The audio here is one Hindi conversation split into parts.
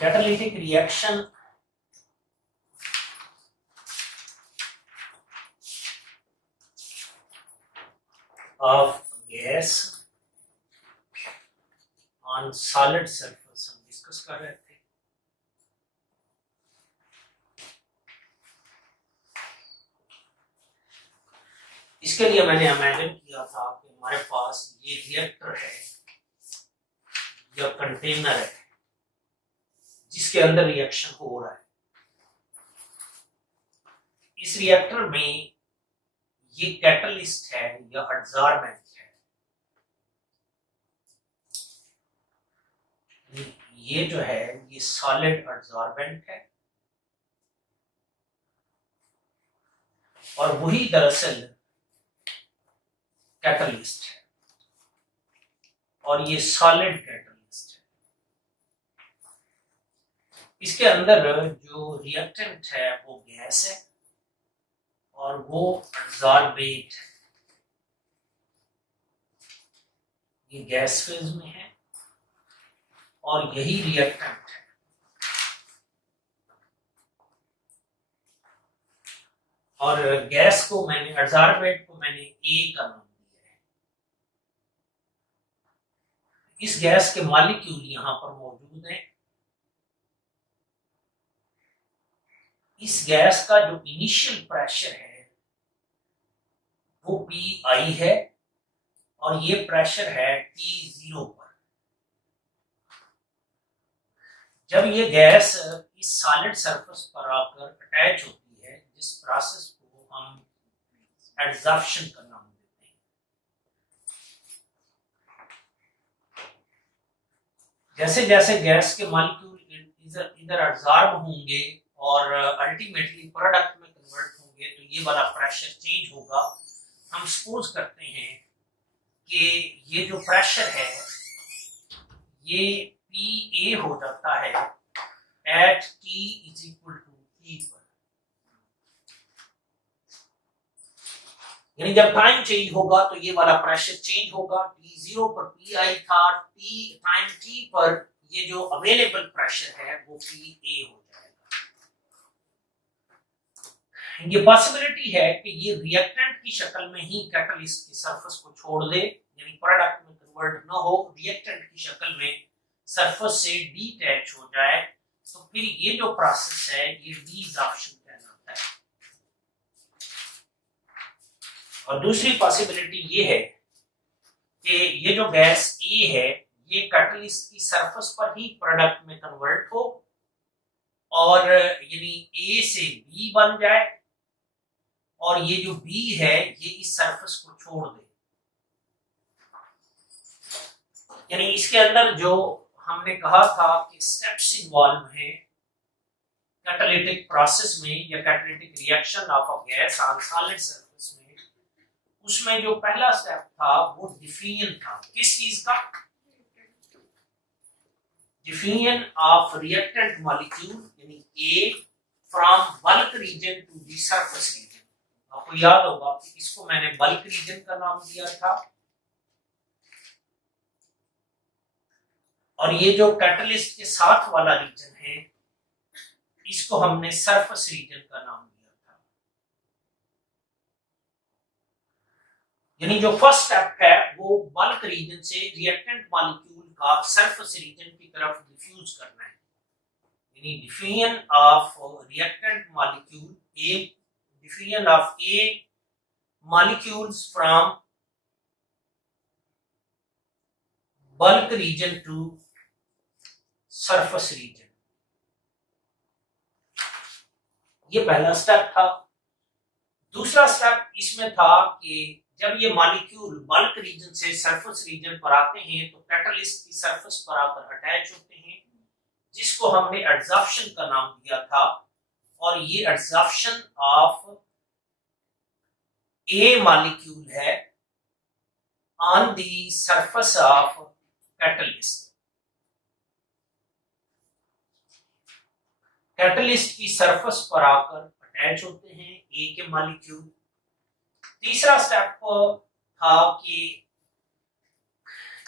catalytic reaction of gas on solid surface हम डिस्कस कर रहे थे। इसके लिए मैंने इमेजिन किया था कि हमारे पास ये रिएक्टर है या कंटेनर है जिसके अंदर रिएक्शन हो रहा है। इस रिएक्टर में ये कैटलिस्ट है या एडसॉर्बेंट है। ये जो है ये सॉलिड एडसॉर्बेंट है और वही दरअसल कैटलिस्ट है और ये सॉलिड कैटलिस्ट है। इसके अंदर जो रिएक्टेंट है वो गैस है और वो एडसॉर्बेट है। ये गैस फेज में है और यही रिएक्टेंट है। और गैस को मैंने एडसॉर्बेट को मैंने ए का नाम दिया है। इस गैस के मॉलिक्यूल यहां पर मौजूद हैं। इस गैस का जो इनिशियल प्रेशर है वो PI है और ये प्रेशर है T0 पर। जब ये गैस इस सॉलिड सरफेस पर आकर अटैच होती है, जिस प्रोसेस को हम एडसॉर्प्शन का नाम देते हैं, जैसे जैसे गैस के मॉलिक्यूल इधर एडसॉर्ब होंगे और अल्टीमेटली प्रोडक्ट में कन्वर्ट होंगे तो ये वाला प्रेशर चेंज होगा। हम सपोज करते हैं कि ये जो प्रेशर है ये PA हो जाता है at T is equal to P पर। यानी जब टाइम चेंज होगा तो ये वाला प्रेशर चेंज होगा। T0 पर PI था, टाइम T पर ये जो अवेलेबल प्रेशर है वो PA हो जाएगा। ये पॉसिबिलिटी है कि ये रिएक्टेंट की शक्ल में ही कैटलिस्ट की सरफेस को छोड़ दे, यानी प्रोडक्ट में कन्वर्ट ना हो, रिएक्टेंट की शक्ल में सरफेस से डीटैच हो जाए, तो फिर ये जो प्रोसेस है ये डिसॉर्प्शन कहलाता है। और दूसरी पॉसिबिलिटी ये है कि ये जो गैस ए है ये कैटलिस्ट की सरफेस पर ही प्रोडक्ट में कन्वर्ट हो और यानी ए से बी बन जाए और ये जो बी है ये इस सरफेस को छोड़ दे। यानी इसके अंदर जो हमने कहा था कि स्टेप्स इन्वॉल्व हैं कैटालिटिक प्रोसेस में या catalytic reaction of a gas on solid surface में, उसमें जो पहला स्टेप था वो डिफ्यूजन था। किस चीज का? डिफ्यूजन ऑफ रिएक्टेंट मॉलिक्यूल यानी A from bulk region to the surface region. आपको याद होगा कि इसको मैंने बल्क रीजन का नाम दिया था और ये जो कैटलिस्ट के साथ वाला रीजन है इसको हमने सरफेस रीजन का नाम दिया था। यानी जो फर्स्ट स्टेप है वो बल्क रीजन से रिएक्टेंट मॉलिक्यूल का सरफेस रीजन की तरफ डिफ्यूज करना है। यानी diffusion of reactant molecule A, diffusion of A molecules from bulk region to surface region। ये पहला स्टेप था। दूसरा स्टेप इसमें था कि जब ये मॉलिक्यूल बल्क रीजन से सरफेस रीजन पर आते हैं तो कैटलिस्ट की सरफेस पर आकर अटैच होते हैं, जिसको हमने एडसॉर्प्शन का नाम दिया था। और ये एडसॉर्प्शन ऑफ ए मॉलिक्यूल है on the surface of catalyst. Catalyst की सरफेस पर आकर अटैच होते हैं ए के मॉलिक्यूल। तीसरा स्टेप था कि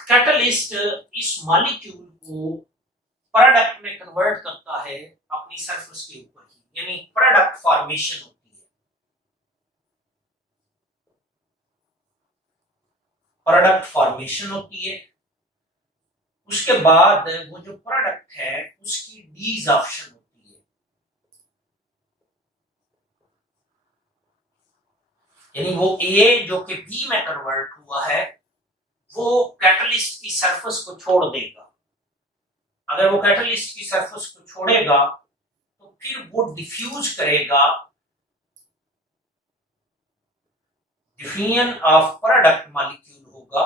कैटलिस्ट इस मॉलिक्यूल को प्रोडक्ट में कन्वर्ट करता है अपनी सरफेस के ऊपर ही, यानी प्रोडक्ट फॉर्मेशन होती है। प्रोडक्ट फॉर्मेशन होती है। उसके बाद वो जो प्रोडक्ट है उसकी डिसॉर्प्शन होती है, यानी वो ए जो कि बी में कन्वर्ट हुआ है वो कैटलिस्ट की सरफेस को छोड़ देगा। अगर वो कैटलिस्ट की सरफेस को छोड़ेगा तो फिर वो डिफ्यूज करेगा, डिफिनियन ऑफ प्रोडक्ट मॉलिक्यूल होगा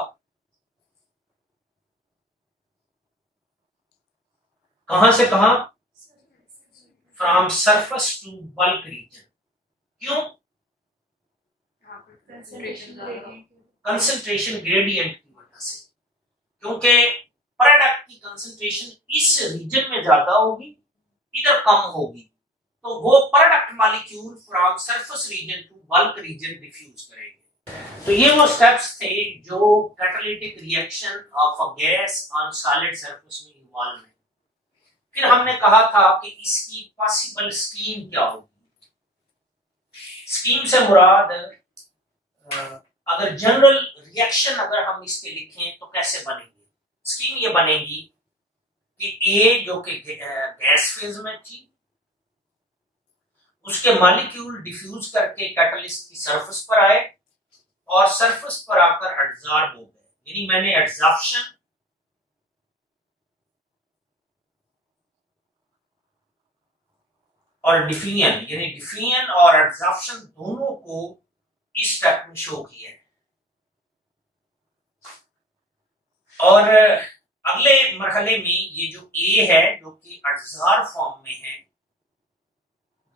कहां से कहां, from surface to bulk region. क्यों? कंसंट्रेशन ग्रेडियंट की वजह से, क्योंकि प्रोडक्ट की कंसंट्रेशन इस रीजन में ज्यादा होगी, इधर कम होगी, तो वो product molecule from surface region to bulk region diffuse करेंगे। तो ये वो स्टेप्स थे जो catalytic reaction of a gas on solid surface में इन्वॉल्व है। फिर हमने कहा था कि इसकी पॉसिबल स्कीम क्या होगी। स्कीम से मुराद अगर जनरल रिएक्शन अगर हम इसके लिखें तो कैसे बनेगी। स्कीम ये बनेगी कि ए जो कि गैस फेज में थी, उसके मॉलिक्यूल डिफ्यूज करके कैटलिस्ट की सरफेस पर आए और सरफेस पर आकर एब्जॉर्ब हो गए, यानी मैंने एब्जॉर्प्शन और डिफिनियन, यानी डिफिनियन और एब्जॉर्प्शन दोनों को इस स्टेप में शो किया है। और अगले मरहले में ये जो ए है जो कि एब्जॉर्ब फॉर्म में है,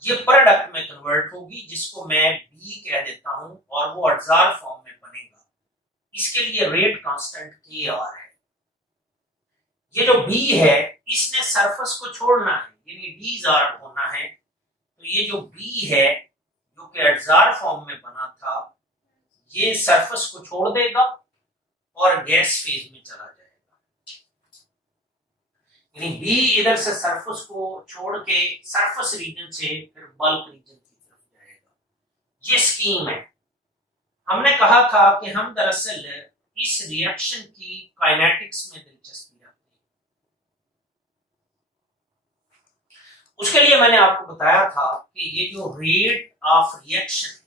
ये प्रोडक्ट में कन्वर्ट होगी जिसको मैं बी कह देता हूं और वो एब्जॉर्ब फॉर्म में बनेगा। इसके लिए रेट कांस्टेंट के आर है। ये जो बी है इसने सरफेस को छोड़ना है, यानी डिसॉर्ब होना है। तो ये जो बी है जो कि एब्जॉर्ब फॉर्म में बना था, ये सरफेस को छोड़ देगा और गैस फेज में चला जाएगा, यानी बी इधर से सरफेस को छोड़ के सरफेस रीजन से फिर बल्क रीजन की तरफ जाएगा। ये स्कीम है। हमने कहा था कि हम दरअसल इस रिएक्शन की काइनेटिक्स में दिलचस्पी रखते हैं। उसके लिए मैंने आपको बताया था कि ये जो रेट ऑफ रिएक्शन है,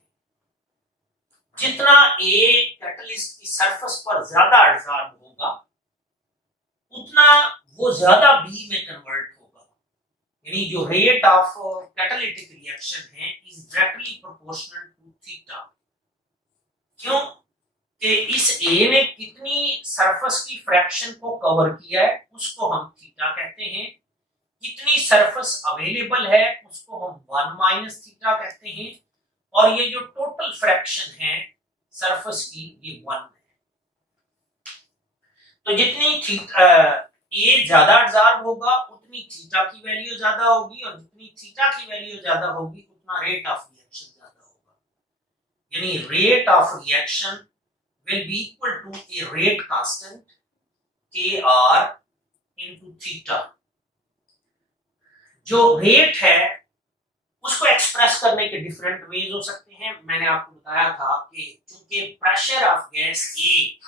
जितना ए कैटलिस्ट की सरफेस पर ज्यादा एब्जॉर्ब होगा उतना वो ज्यादा बी में कन्वर्ट होगा, यानी जो रेट ऑफ कैटालिटिक रिएक्शन है is directly proportional to theta. क्यों? कि इस ए ने कितनी सरफेस की फ्रैक्शन को कवर किया है उसको हम थीटा कहते हैं, कितनी सरफेस अवेलेबल है उसको हम 1 माइनस थीटा कहते हैं, और ये जो टोटल फ्रैक्शन है सरफेस की ये 1 है। तो जितनी थीटा ए ज्यादा एब्जॉर्ब होगा उतनी थीटा की वैल्यू ज्यादा होगी, और जितनी थीटा की वैल्यू ज्यादा होगी उतना रेट ऑफ रिएक्शन ज्यादा होगा, यानी rate of reaction will be equal to a rate constant kr into theta। जो रेट है उसको एक्सप्रेस करने के डिफरेंट वेज हो सकते हैं। मैंने आपको बताया था कि चूंकि pressure of gas A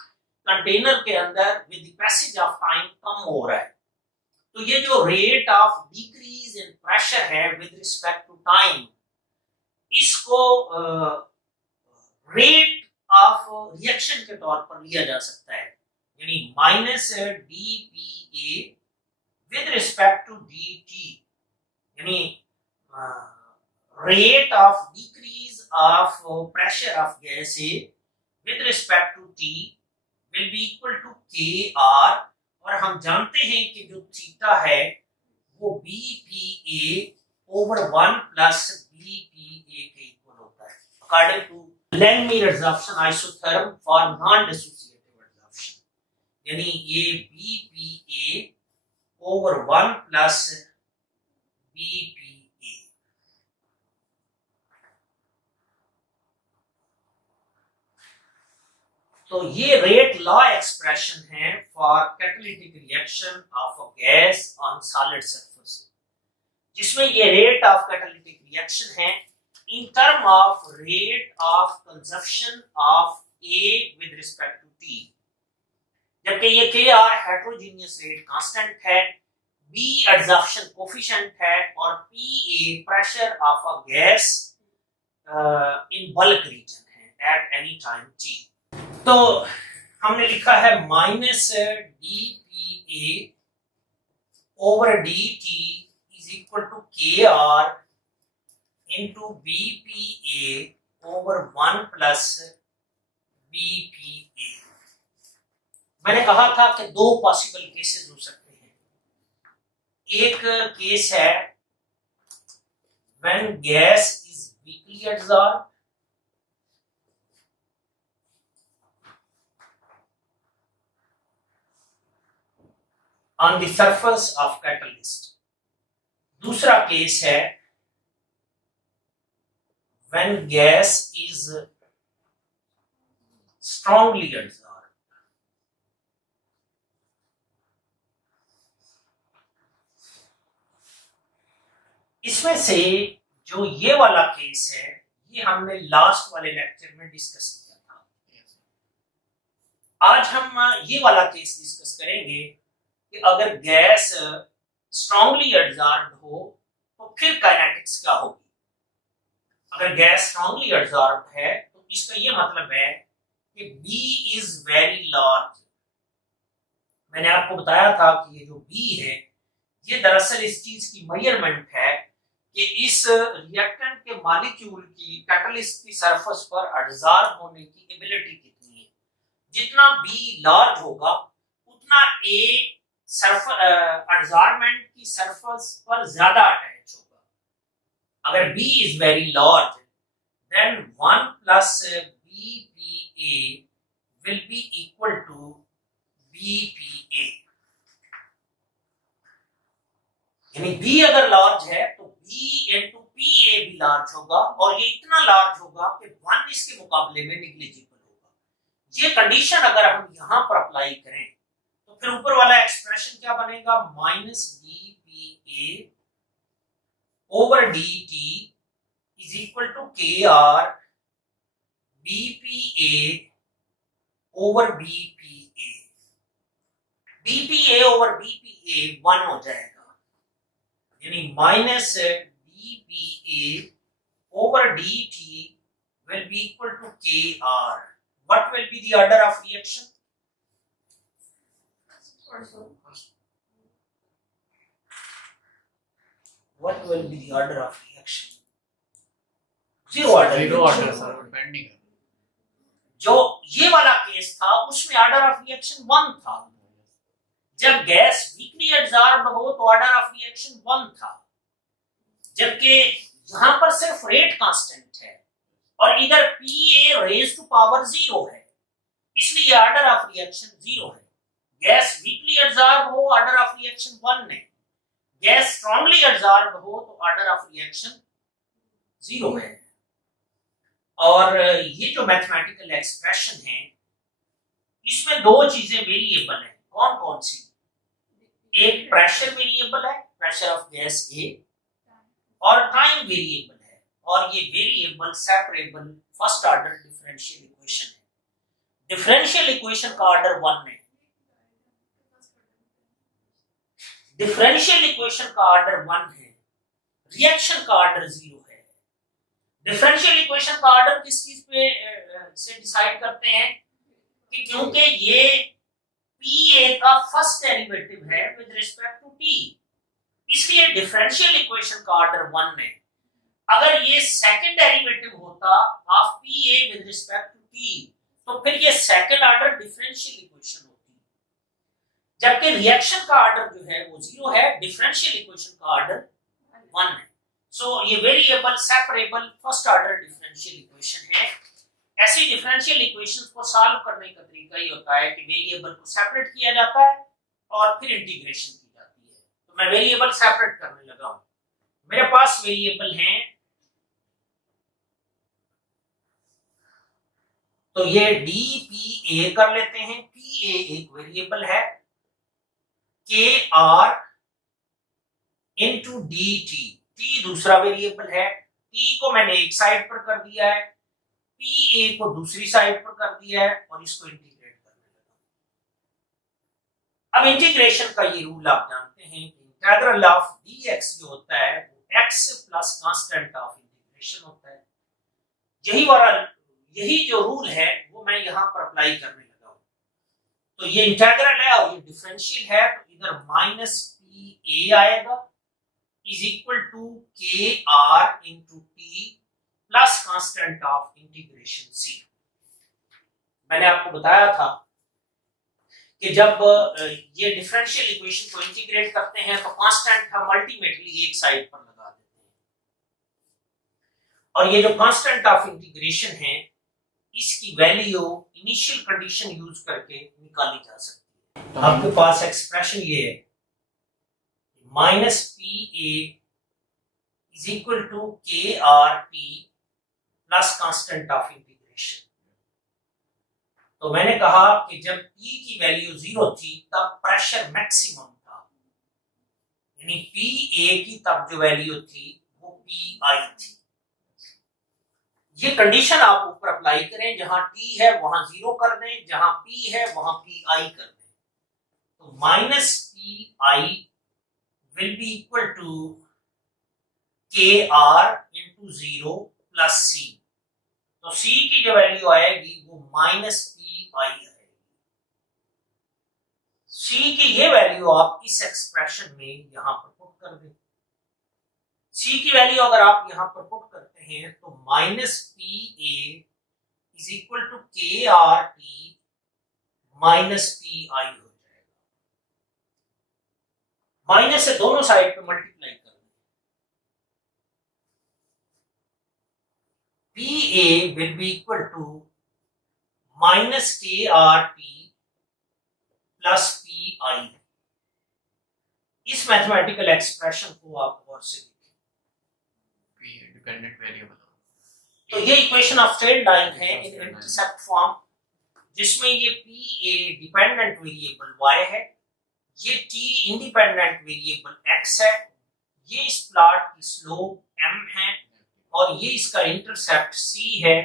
container के अंदर with the passage of time कम हो रहा है, तो ये जो rate of decrease in pressure है विद रिस्पेक्ट टू टाइम, इसको रेट ऑफ रिएक्शन के तौर पर लिया जा सकता है, यानी minus dPA with respect to dt, यानी rate of decrease of pressure of gas A with respect to t will be equal to kr, और हम जानते हैं कि जो थीटा है वो BPA ओवर 1 प्लस BPA के इक्वल होता है according to Langmuir adsorption isotherm for non-dissociative adsorption, यानी ये BPA over 1 plus BPA। तो ये रेट लॉ एक्सप्रेशन है for catalytic reaction of a gas on solid surface, जिसमें ये रेट ऑफ कैटालिटिक रिएक्शन है in term of rate of consumption of A with respect to T, जबकि ये Kr heterogeneous rate constant है, B adsorption coefficient है और Pa pressure of a gas in bulk region है at any time T। तो हमने लिखा है minus dPA over dt is equal to Kr into BPA over 1 plus BPA। मैंने कहा था कि दो पॉसिबल केसेस हो सकते हैं। एक केस है when gas is weakly adsorbed, on the surface of catalyst। दूसरा केस है when gas is strongly adsorbed। इसमें से जो ये वाला केस है ये हमने लास्ट वाले लेक्चर में डिस्कस किया था। आज हम ये वाला केस डिस्कस करेंगे कि अगर गैस स्ट्रांगली एडसॉर्ब्ड हो तो फिर काइनेटिक्स क्या होगी। अगर गैस स्ट्रांगली एडसॉर्ब्ड है तो इसका ये मतलब है कि B इज वेरी लार्ज। मैंने आपको बताया था कि ये जो B है ये दरअसल इस चीज की मेजरमेंट है कि इस रिएक्टेंट के मॉलिक्यूल की कैटलिस्ट की सरफेस पर एडसॉर्ब होने की एबिलिटी कितनी है। जितना B लार्ज होगा उतना A एडसॉर्बमेंट की सरफेस पर ज्यादा अटैच होगा। अगर B is very large, then 1 plus BPA will be equal to BPA। यानी B अगर लार्ज है तो B into PA भी लार्ज होगा और ये इतना लार्ज होगा कि 1 इसके मुकाबले में निग्लिजिबल होगा। ये कंडीशन अगर हम यहां पर अप्लाई करें तो फिर ऊपर वाला एक्सप्रेशन क्या बनेगा, minus BPA over dt is equal to Kr BPA over BPA। BPA over BPA 1 हो जाएगा, यानी minus BPA over dt will be equal to Kr। What will be the order of reaction? What will be the order of reaction? Zero order sir, pending। जो ये वाला केस था उसमें ऑर्डर ऑफ रिएक्शन 1 था। जब गैस वीकली एडसॉर्ब्ड हो तो ऑर्डर ऑफ रिएक्शन 1 था, जबकि यहां पर सिर्फ रेट कांस्टेंट है और इधर PA रेज टू पावर 0 है, इसलिए ऑर्डर ऑफ रिएक्शन 0 है। गैस वीकली एडसॉर्ब हो ऑर्डर ऑफ रिएक्शन 1 है, गैस स्ट्रांगली एडसॉर्ब्ड हो तो ऑर्डर ऑफ रिएक्शन 0 है। और ये जो मैथमेटिकल एक्सप्रेशन है इसमें दो चीजें वेरिएबल है। कौन कौन सी? एक प्रेशर वेरिएबल है, प्रेशर ऑफ गैस A, और टाइम वेरिएबल है, और ये variable separable first order differential equation है। डिफरेंशियल इक्वेशन का ऑर्डर 1 है, डिफरेंशियल इक्वेशन का ऑर्डर 1 है, रिएक्शन का ऑर्डर 0 है। डिफरेंशियल इक्वेशन का ऑर्डर किस चीज पे से डिसाइड करते हैं कि क्योंकि ये PA का फर्स्ट डेरिवेटिव है विद रिस्पेक्ट टू T, इसलिए डिफरेंशियल इक्वेशन का ऑर्डर 1 है। अगर ये सेकंड डेरिवेटिव होता of PA with respect to T तो फिर ये सेकंड ऑर्डर डिफरेंशियल इक्वेशन होती, जबकि रिएक्शन का ऑर्डर जो है वो 0 है, डिफरेंशियल इक्वेशन का ऑर्डर 1 है। सो ये variable separable first order differential equation है। ऐसी डिफरेंशियल इक्वेशंस को सॉल्व करने का तरीका ये होता है कि वेरिएबल को सेपरेट किया जाता है और फिर इंटीग्रेशन की जाती है। तो मैं वेरिएबल सेपरेट करने लगा हूं। मेरे पास वेरिएबल हैं तो ये डी पी ए कर लेते हैं। पी ए एक वेरिएबल है, K R into D T, T दूसरा वेरिएबल है। टी को मैंने एक साइड पर कर दिया है, पी ए को दूसरी साइड पर कर दिया है और इसको इंटीग्रेट करने लगा। अब इंटीग्रेशन का ये रूल आप जानते हैं कि इंटीग्रल ऑफ डी एक्स जो होता है वो x plus constant of integration होता है। यही जो रूल है वो मैं यहां पर अप्लाई करने लगा हूं। तो ये इंटीग्रल है और ये डिफरेंशियल है, तो इधर माइनस पी ए आएगा is equal to K R into T plus constant of integration C. मैंने आपको बताया था कि जब ये डिफरेंशियल इक्वेशन को इंटीग्रेट करते हैं तो कांस्टेंट हम अल्टीमेटली एक साइड पर लगा देते हैं, और ये जो कांस्टेंट ऑफ इंटीग्रेशन है इसकी वैल्यू इनिशियल कंडीशन यूज करके निकाली जा सकती है। तो आपके पास एक्सप्रेशन ये है minus P A is equal to K R T plus constant of integration. तो मैंने कहा कि जब P की वैल्यू 0 थी तब प्रेशर मैक्सिमम था, यानी PA की तब जो वैल्यू थी वो PI थी। ये कंडीशन आप ऊपर अप्लाई करें, जहां T है वहां 0 कर दें, जहां P है वहां PI कर दें। तो minus PI will be equal to KR into 0 plus C। तो C की जो वैल्यू आएगी वो माइनस PI आएगी। C की ये वैल्यू आप इस एक्सप्रेशन में यहां पर पुट कर दें। C की वैल्यू अगर आप यहां पर पुट करते हैं तो minus PA is equal to KRT minus PI हो जाएगा। माइनस से दोनों साइड पे मल्टीप्लाई कर दें। PA will be equal to minus KRT plus PI। इस मैथमेटिकल एक्सप्रेशन को आप गौर से देखें। डिपेंडेंट वेरिएबल, तो ये इक्वेशन ऑफ स्ट्रेट लाइन है इन इंटरसेप्ट फॉर्म, जिसमें ये PA डिपेंडेंट वेरिएबल y है, ये T इंडिपेंडेंट वेरिएबल x है, ये इस प्लॉट की स्लोप m है और ये इसका इंटरसेप्ट c है,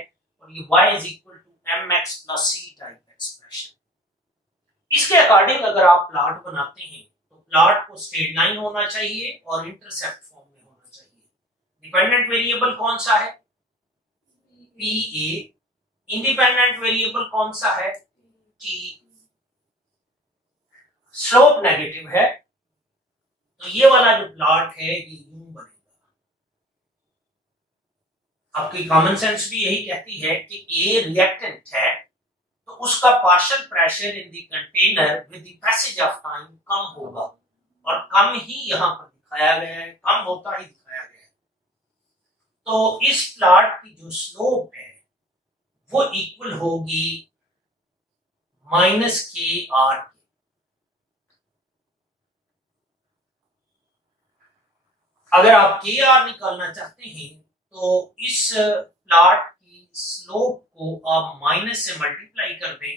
और ये y is equal to mx plus c type expression. इसके अकॉर्डिंग अगर आप प्लॉट बनाते हैं तो प्लॉट को स्ट्रेट लाइन होना चाहिए और इंटरसेप्ट फॉर्म में होना चाहिए। डिपेंडेंट वेरिएबल कौन सा है? PA। इंडिपेंडेंट वेरिएबल कौन सा है? T। स्लोप नेगेटिव है, तो ये वाला जो प्लॉट है ये यूं बनेगा। आपकी कॉमन सेंस भी यही कहती है कि A रिएक्टेंट है तो उसका partial pressure in the container with the passage of time कम होगा, और कम ही यहां पर दिखाया गया है, कम होता ही दिखाया गया है। तो इस प्लॉट की जो स्लोप है वो इक्वल होगी माइनस KR के। अगर आप KR निकालना चाहते हैं तो इस प्लॉट की स्लोप को आप माइनस से मल्टीप्लाई कर दें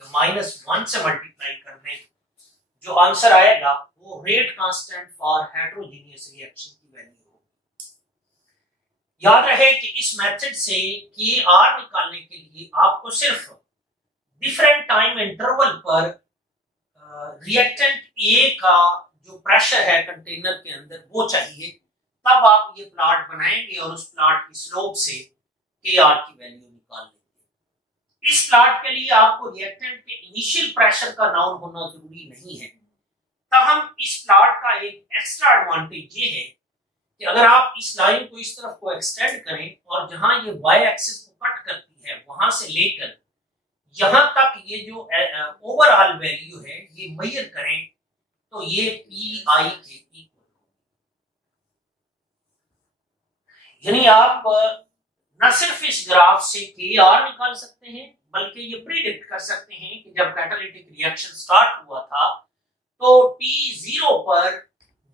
या -1 से मल्टीप्लाई कर दें, जो आंसर आएगा वो rate constant for heterogeneous reaction की वैल्यू होगी। याद रहे कि इस मेथड से KR निकालने के लिए आपको सिर्फ डिफरेंट टाइम इंटरवल पर रिएक्टेंट A का जो प्रेशर है कंटेनर के अंदर वो चाहिए, तब आप ये प्लॉट बनाएंगे और उस प्लॉट की स्लोप से KR की वैल्यू निकाल लेंगे। इस प्लॉट के लिए आपको रिएक्टेंट के इनिशियल प्रेशर का नाउन होना जरूरी नहीं है। तब हम इस प्लॉट का एक एक्स्ट्रा एडवांटेज ये है कि अगर आप इस लाइन को इस तरफ को एक्सटेंड करें और जहां ये y एक्सिस को कट करती है वहां से लेकर यहां तक ये जो ओवरऑल वैल्यू है ये मेजर करें तो ये PI के इक्वल होगी। यानी आप न सिर्फ इस ग्राफ से KR निकाल सकते हैं बल्कि ये प्रिडिक्ट कर सकते हैं कि जब कैटालिटिक रिएक्शन स्टार्ट हुआ था तो T0 पर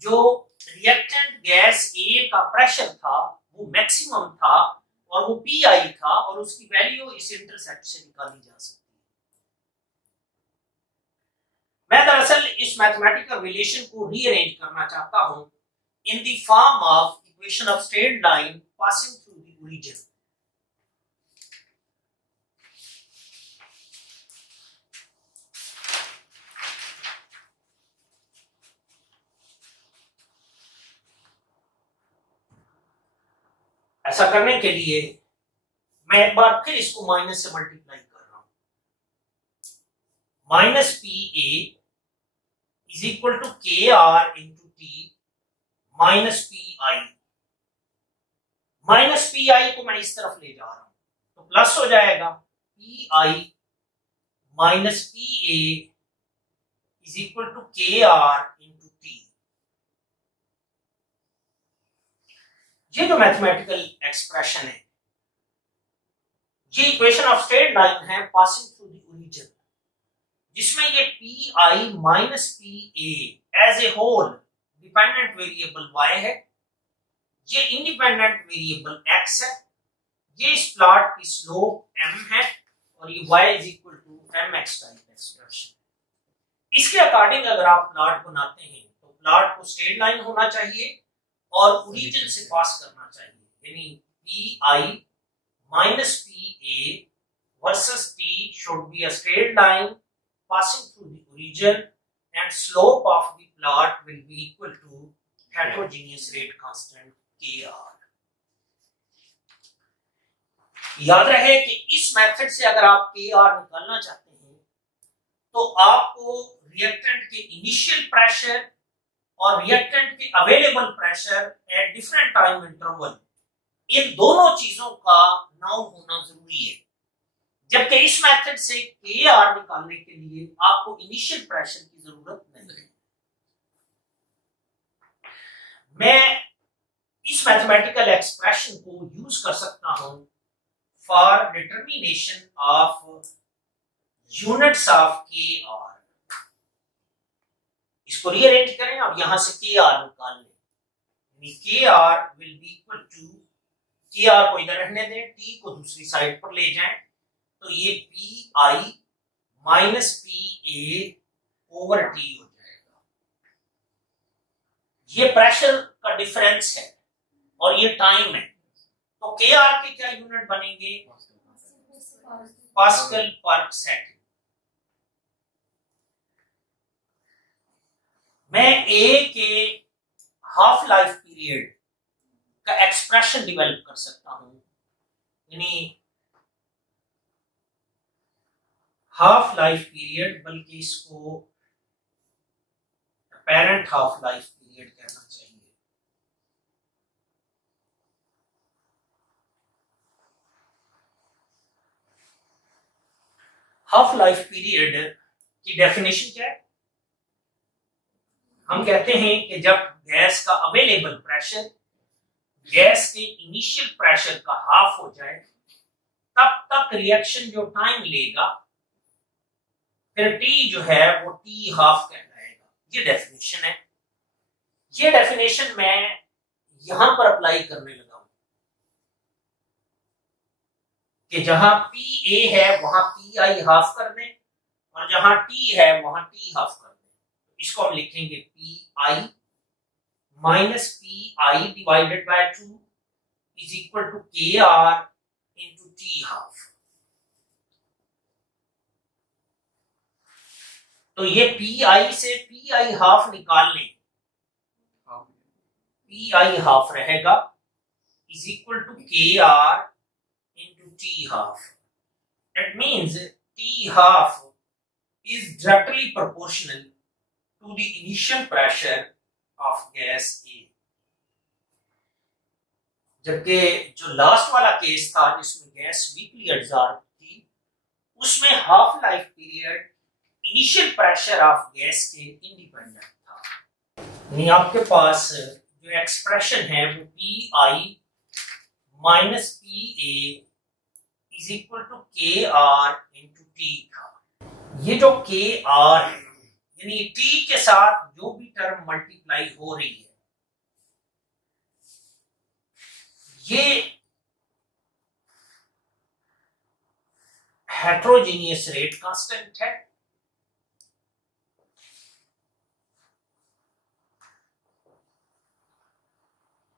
जो रिएक्टेंट गैस A का प्रेशर था वो मैक्सिमम था और वो पी आई था और उसकी वैल्यू इस इंटरसेप्ट से निकाली जा सकती है। मैं दरअसल इस मैथमेटिकल रिलेशन को रीअरेंज करना चाहता हूं in the form of equation of straight line passing through the origin. ऐसा करने के लिए मैं एक बार फिर इसको माइनस से मल्टीप्लाई कर रहा हूं। Minus P A is equal to K R into T minus P I. Minus P I को मैं इस तरफ ले जा रहा हूं तो प्लस हो जाएगा P I minus P A is equal to K R into T. ये जो मैथमेटिकल एक्सप्रेशन है, ये इक्वेशन ऑफ स्ट्रेट लाइन है पासिंग थ्रू द ओरिजिन, जिसमें ये P I minus P A as a whole dependent variable y है, ये इंडिपेंडेंट वेरिएबल x है, ये इस प्लॉट की स्लोप m है और ये y is equal to mx type expression. इसके अकॉर्डिंग अगर आप प्लॉट बनाते हैं तो प्लॉट को स्ट्रेट लाइन होना चाहिए और ओरिजिन से पास करना चाहिए, यानी P I minus P A versus T should be a straight line passing through the origin and slope of the plot will be equal to heterogeneous rate constant kr। याद रहे कि इस मेथड से अगर आप kr निकालना चाहते हैं तो आपको रिएक्टेंट के इनिशियल प्रेशर और रिएक्टेंट के available pressure at different time interval, इन दोनों चीजों का नाउन होना जरूरी है। जबकि इस मेथड से के आर निकालने के लिए आपको इनिशियल प्रेशर की जरूरत नहीं है। मैं इस मैथमेटिकल एक्सप्रेशन को यूज कर सकता हूं for determination of units of K R. इसको रीअरेंज करें और यहां से के आर निकाल लें। K R will be equal to, K R को इधर रहने दें, टी को दूसरी साइड पर ले जाएं, तो ये P I minus P A over T हो जाएगा। ये प्रेशर का डिफरेंस है और ये टाइम है, तो के आर के क्या यूनिट बनेंगे? पास्कल पर सेकंड। मैं ए के हाफ लाइफ पीरियड का एक्सप्रेशन डेवलप कर सकता हूं, यानी हाफ लाइफ पीरियड, बल्कि इसको अपेरेंट हाफ लाइफ पीरियड कहना चाहिए। हाफ लाइफ पीरियड की डेफिनेशन क्या है? हम कहते हैं कि जब गैस का अवेलेबल प्रेशर गैस के इनिशियल प्रेशर का हाफ हो जाए, तब तक रिएक्शन जो टाइम लेगा, फिर टी जो है वो टी हाफ कहलाएगा। ये डेफिनेशन है। ये डेफिनेशन मैं यहां पर अप्लाई करने लगा हूं कि जहां पी ए है वहां पी आई हाफ कर दें और जहां टी है वहां टी हाफ कर दें। इसको हम लिखेंगे P I minus P I divided by 2 is equal to K R into T half. तो ये पी आई से पी आई हाफ निकाल लें, पी आई हाफ रहेगा is equal to K R into T half. That means T half is directly proportional to the initial pressure of gas A। जबकि जो लास्ट वाला केस था जिसमें गैस वीकली एब्जॉर्ब थी, उसमें half life period initial pressure of gas के इंडिपेंडेंट था। यानी आपके पास जो एक्सप्रेशन है वो P I minus P A is equal to K R into T था। ये जो के आर है यानी टी के साथ जो भी टर्म मल्टीप्लाई हो रही है, ये हेट्रोजीनियस रेट कांस्टेंट है,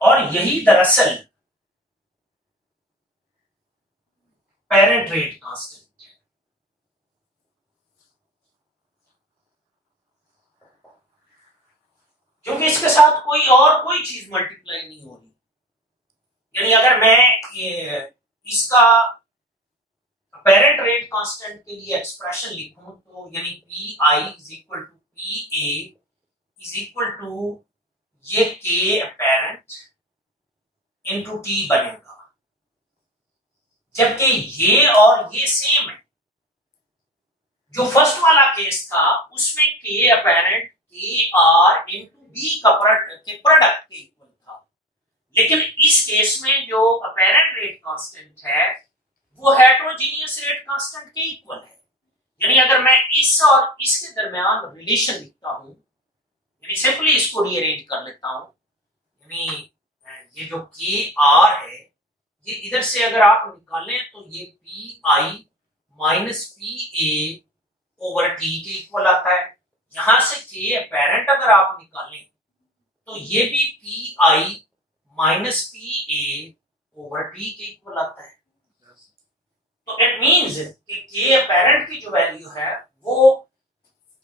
और यही दरअसल पेरेंट रेट कांस्टेंट है। क्योंकि इसके साथ कोई चीज मल्टीप्लाई नहीं हो रही। यानी अगर मैं इसका पेरेंट रेट कांस्टेंट के लिए एक्सप्रेशन लिखूं तो यानी P I is equal to P A is equal to ये के अपेरेंट इनटू टी बनेगा, जबकि ये और ये सेम है। जो फर्स्ट वाला केस था उसमें के अपेरेंट के आर इनटू बी का प्रोडक्ट के इक्वल था, लेकिन इस केस में जो अपेरेंट रेट कांस्टेंट है वो हेट्रोजीनियस रेट कांस्टेंट के इक्वल है। यानी अगर मैं इस और इसके दरमियान रिलेशन लिखता हूं, यानी सिंपली इसको रीअरेंज कर लेता हूं, यानी ये जो के आर है ये इधर से अगर आप निकालें तो ये P I minus P A over T के इक्वल आता है। यहां से के अपेरेंट अगर आप निकालें तो ये भी P I minus P A over T के इक्वल आता है। तो इट मींस कि के अपेरेंट की जो वैल्यू है वो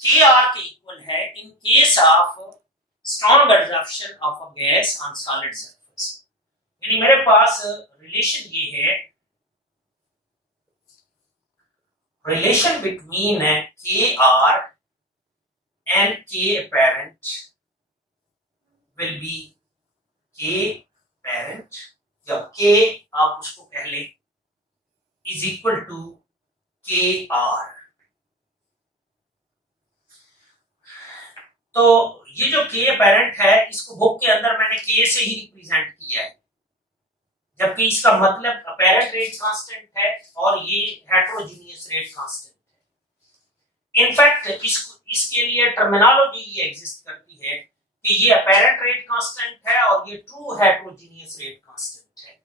के आर के इक्वल है in case of strong adsorption of a gas on solid surface. यानी मेरे पास रिलेशन ये है, रिलेशन बिटवीन के आर एंड के अपेरेंट विल बी के अपेरेंट, जब के आप उसको कह ले is equal to K are. तो ये जो के अपेरेंट है इसको बुक के अंदर मैंने के से ही रिप्रेजेंट किया है, जबकि इसका मतलब अपेरेंट रेट कांस्टेंट है और ये हेट्रोजीनियस रेट कांस्टेंट है। इनफैक्ट इसके लिए टर्मिनोलॉजी ये एग्जिस्ट करती है कि ये अपेरेंट रेट कांस्टेंट है और ये ट्रू हेट्रोजीनियस रेट कांस्टेंट है।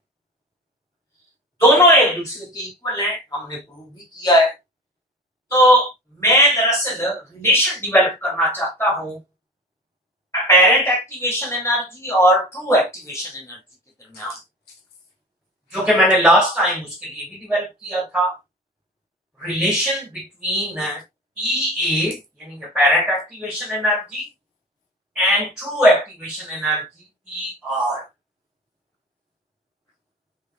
दोनों एक दूसरे के इक्वल हैं, हमने प्रूव भी किया है। तो मैं दरअसल रिलेशन डेवलप करना चाहता हूं अपेरेंट एक्टिवेशन एनर्जी और ट्रू एक्टिवेशन एनर्जी के दरमियान, जो कि मैंने लास्ट टाइम उसके लिए भी डेवलप किया था। रिलेशन बिटवीन EA यानी apparent activation energy and true activation energy ER।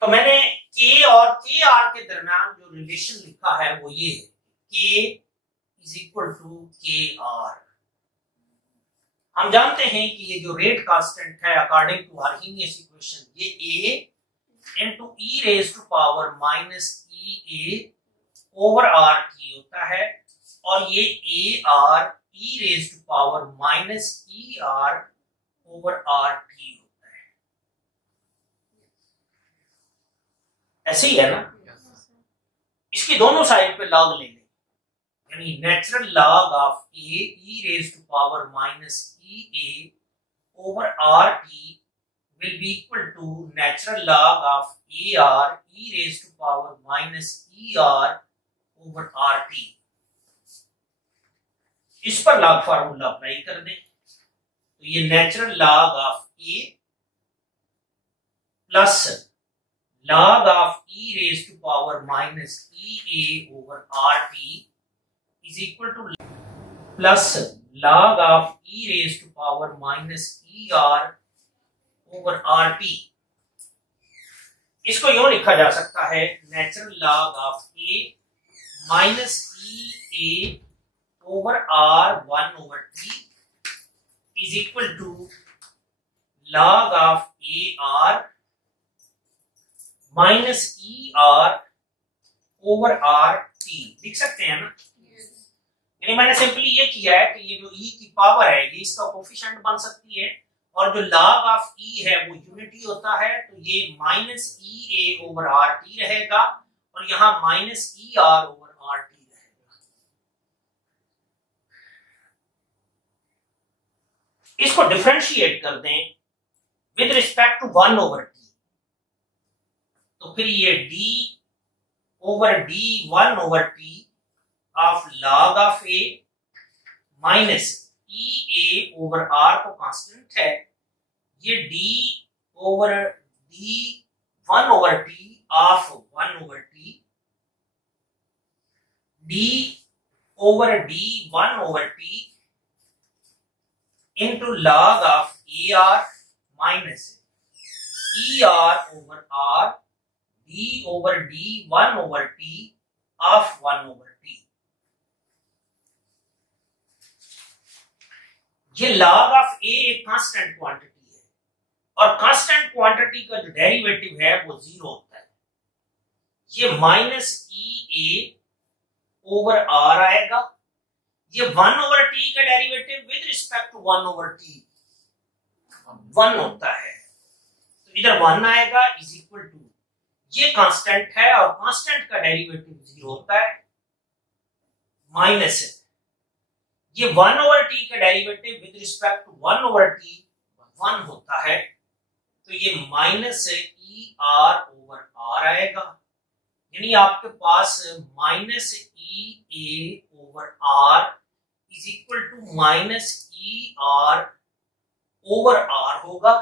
तो मैंने K और KR के दरमियान जो रिलेशन लिखा है वो ये है, K is equal to KR। हम जानते हैं कि ये जो रेट कांस्टेंट है अकॉर्डिंग टू आर्हीनियस इक्वेशन ये A into e raised to power minus EA over RT होता है, और ये AR e raised to power minus ER over RT होता है। ऐसे ही है ना? इसकी दोनों साइड पे लॉग ले लें, यानी natural log of A e raised to power minus EA over RT will be equal to natural log of AR e raised to power minus ER over RT। इस पर लॉग फार्मूला अप्लाई कर दें तो ये natural log of A plus log of e raised to power minus EA over RT is equal to plus log of e raised to power minus ER over RT। इसको यूं लिखा जा सकता है natural log of A minus EA over R1 over T is equal to log of AR minus ER over RT लिख सकते हैं ना। यानी मैंने सिंपली ये किया है कि ये जो E की पावर है ये इसका कोफिशिएंट बन सकती है, और जो log of E है वो यूनिटी होता है, तो ये माइनस EA over RT रहेगा और यहाँ माइनस ER over RT रहेगा। इसको डिफरेंशिएट कर दें with respect to 1 over T, तो फिर ये D over d1/t of log of a minus EA/r को कांस्टेंट है, ये d/1/t of 1/t d/d1/t into log of AR minus ER/r d/d1/t of 1/t। ये log of A एक कांस्टेंट क्वांटिटी है और कांस्टेंट क्वांटिटी का जो डेरिवेटिव है वो 0 होता है। ये माइनस EA/r आएगा। ये 1/t का derivative with respect to 1/t 1 होता है, तो इधर 1 आएगा इज इक्वल टू, ये कांस्टेंट है और कांस्टेंट का डेरिवेटिव 0 होता है, माइनस ये 1/t का derivative with respect to 1/t 1 होता है, तो ये माइनस ER/r आएगा। यानी आपके पास minus EA/r is equal to minus ER/r होगा।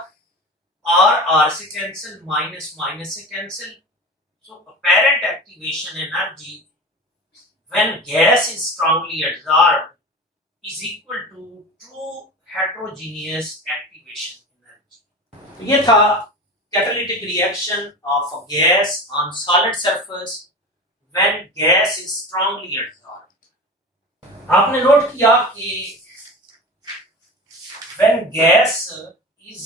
R से कैंसिल, माइनस माइनस से cancel, so apparent activation energy when gas is strongly adsorbed is equal to true heterogeneous activation energy। तो ये था catalytic reaction of a gas on solid surface when gas is strongly adsorbed। आपने नोट किया कि when gas is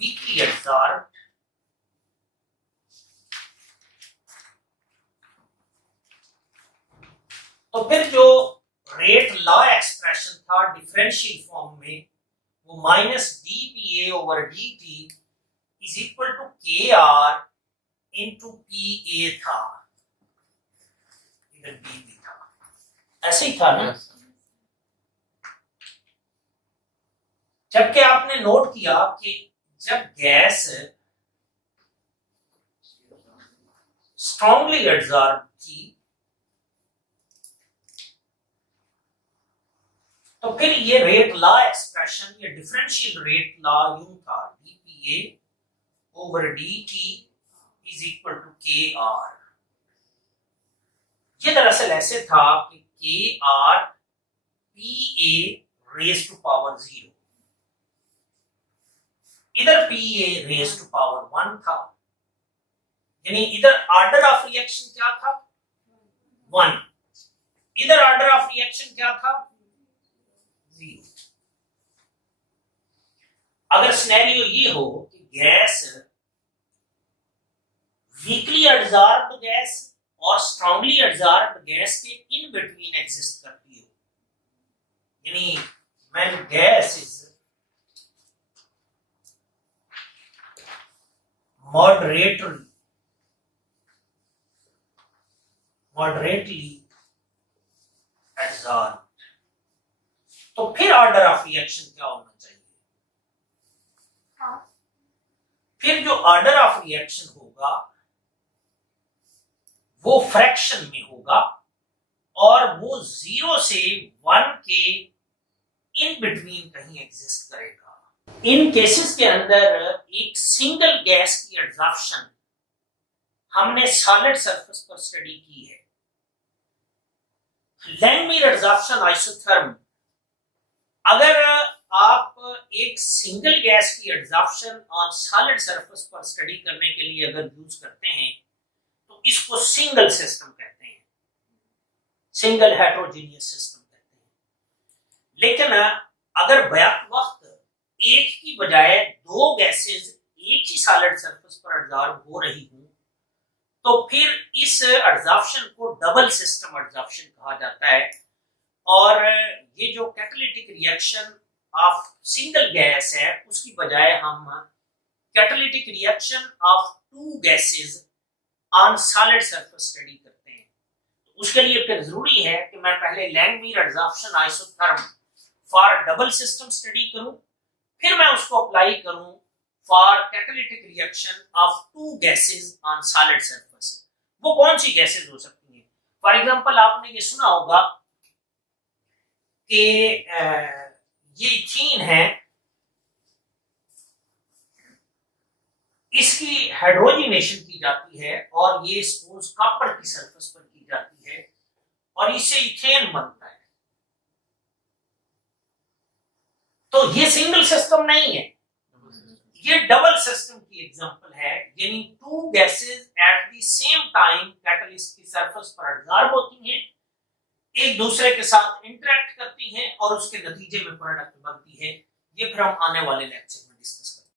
weakly adsorbed, तो फिर जो रेट लॉ एक्सप्रेशन था डिफरेंशियल फॉर्म में, वो minus dPA/dt is equal to KR into PA था, इधर B भी था, ऐसे ही था ना। जबकि आपने नोट किया कि जब गैस स्ट्रांगली एडसॉर्ब थी तो फिर ये रेट लॉ एक्सप्रेशन, ये डिफरेंशियल रेट लॉ यूं था, dPA/dt is equal to KR। ये दरअसल ऐसे था कि KR PA raise to power 0, इधर PA रेज टू पावर 1 था, यानी इधर ऑर्डर ऑफ रिएक्शन क्या था 1, इधर ऑर्डर ऑफ रिएक्शन क्या था 0। अगर सिनेरियो ये हो कि गैस वीकली एडसॉर्ब्ड गैस और स्ट्रांगली एडसॉर्ब्ड गैस के इन बिटवीन एग्जिस्ट करती हो, यानी when gas is moderately adsorbed, तो फिर ऑर्डर ऑफ रिएक्शन क्या होना चाहिए? फिर जो ऑर्डर ऑफ रिएक्शन होगा वो फ्रैक्शन में होगा और वो 0 से 1 के इन बिटवीन कहीं एग्जिस्ट करेगा। इन केसेस के अंदर एक सिंगल गैस की एडसॉर्प्शन हमने सॉलिड सरफेस पर स्टडी की है। लैंगमुइर एडसॉर्प्शन आइसोथर्म, अगर आप एक सिंगल गैस की एडसॉर्प्शन ऑन सॉलिड सरफेस पर स्टडी करने के लिए अगर यूज करते हैं तो इसको सिंगल सिस्टम कहते हैं, सिंगल हेटेरोजेनियस सिस्टम कहते हैं। लेकिन अगर बैक वक्त एक की बजाय 2 गैसेस एक ही सॉलिड सरफेस पर एडसॉर्ब हो रही हूं तो फिर इस एडसॉर्प्शन को डबल सिस्टम एडसॉर्प्शन कहा जाता है। और ये जो catalytic reaction of single gas है उसकी बजाय हम catalytic reaction of 2 gases on solid surface study करते हैं। तो उसके लिए फिर जरूरी है कि मैं पहले Langmuir adsorption isotherm for double system study करूं, फिर मैं उसको अप्लाई करूं for catalytic reaction of 2 gases on solid surface. वो कौन सी गैसेज हो सकती हैं? फॉर एग्जांपल आपने ये सुना होगा कि ये इथीन है, इसकी हाइड्रोजनेशन की जाती है और ये सपोज कॉपर की सरफेस पर की जाती है और इससे इथेन बनता है। तो ये सिंगल सिस्टम नहीं है, ये डबल सिस्टम की एग्जांपल है, यानी two gases at the same time catalyst की सरफेस पर एब्जॉर्ब होती हैं, एक दूसरे के साथ इंटरेक्ट करती हैं और उसके नतीजे में प्रोडक्ट बनती है। ये फिर हम आने वाले लेक्चर